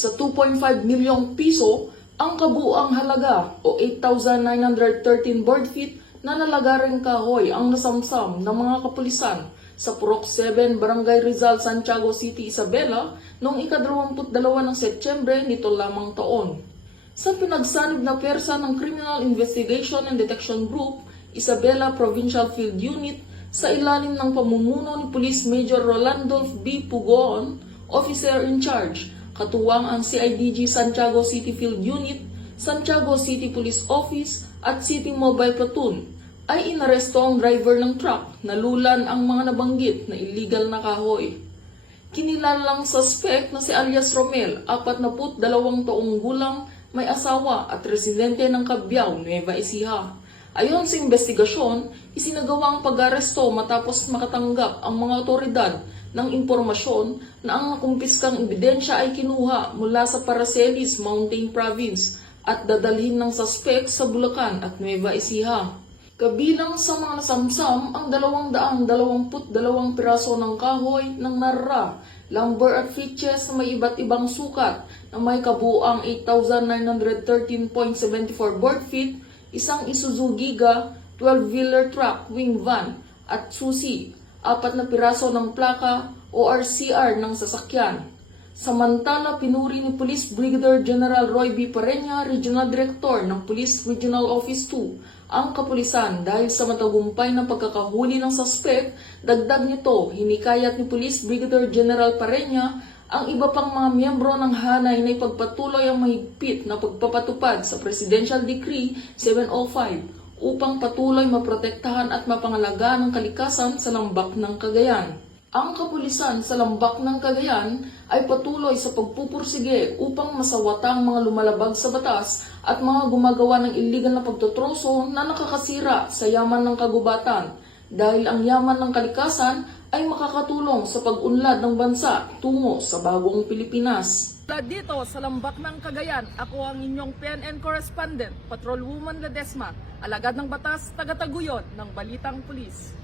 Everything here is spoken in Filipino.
sa 2.5 milyong piso ang kabuuang halaga o 8,913 board feet na nalagaring kahoy ang nasamsam ng mga kapulisan sa Purok 7, Barangay Rizal, Santiago City, Isabela noong ika-22 ng Setyembre nito lamang taon. Sa pinagsanib na pwersa ng Criminal Investigation and Detection Group, Isabela Provincial Field Unit sa ilalim ng pamumuno ni Police Major Rolando B. Pugoon, Officer in Charge, katuwang ang CIDG Santiago City Field Unit, Santiago City Police Office at City Mobile Platoon, ay inaresto ang driver ng truck na lulan ang mga nabanggit na illegal na kahoy. Kinilalang suspect na si alias Romel, 42 taong gulang, may asawa at residente ng Cabiao, Nueva Ecija. Ayon sa investigasyon, isinagawa ang pag-aresto matapos makatanggap ang mga otoridad ng impormasyon na ang nakumpiskang ebidensya ay kinuha mula sa Paracelis Mountain Province at dadalhin ng suspect sa Bulacan at Nueva Ecija. Kabilang sa mga nasamsam ang 222 piraso ng kahoy ng narra, lumber at features na may iba't ibang sukat na may kabuuang 8,913.74 board feet, isang Isuzu Giga 12-wheeler truck wing van at susi, 4 na piraso ng plaka o RCR ng sasakyan. Samantala, pinuri ni Police Brigadier General Roy B. Parenya, Regional Director ng Police Regional Office 2, ang kapulisan dahil sa matagumpay ng pagkakahuli ng suspect. Dagdag nito, hinikayat ni Police Brigadier General Parenya ang iba pang mga miyembro ng hanay na ipagpatuloy ang mahigpit na pagpapatupad sa Presidential Decree 705 upang patuloy maprotektahan at mapangalagaan ang kalikasan sa lambak ng Cagayan. Ang kapulisan sa lambak ng Cagayan ay patuloy sa pagpupursige upang masawatang mga lumalabag sa batas at mga gumagawa ng illegal na pagtutroso na nakakasira sa yaman ng kagubatan dahil ang yaman ng kalikasan ay makakatulong sa pag-unlad ng bansa tungo sa bagong Pilipinas. Dito sa lambak ng Cagayan, ako ang inyong PNN correspondent, Patrolwoman Ledesma, alagad ng batas, taga-taguyod ng Balitang Pulis.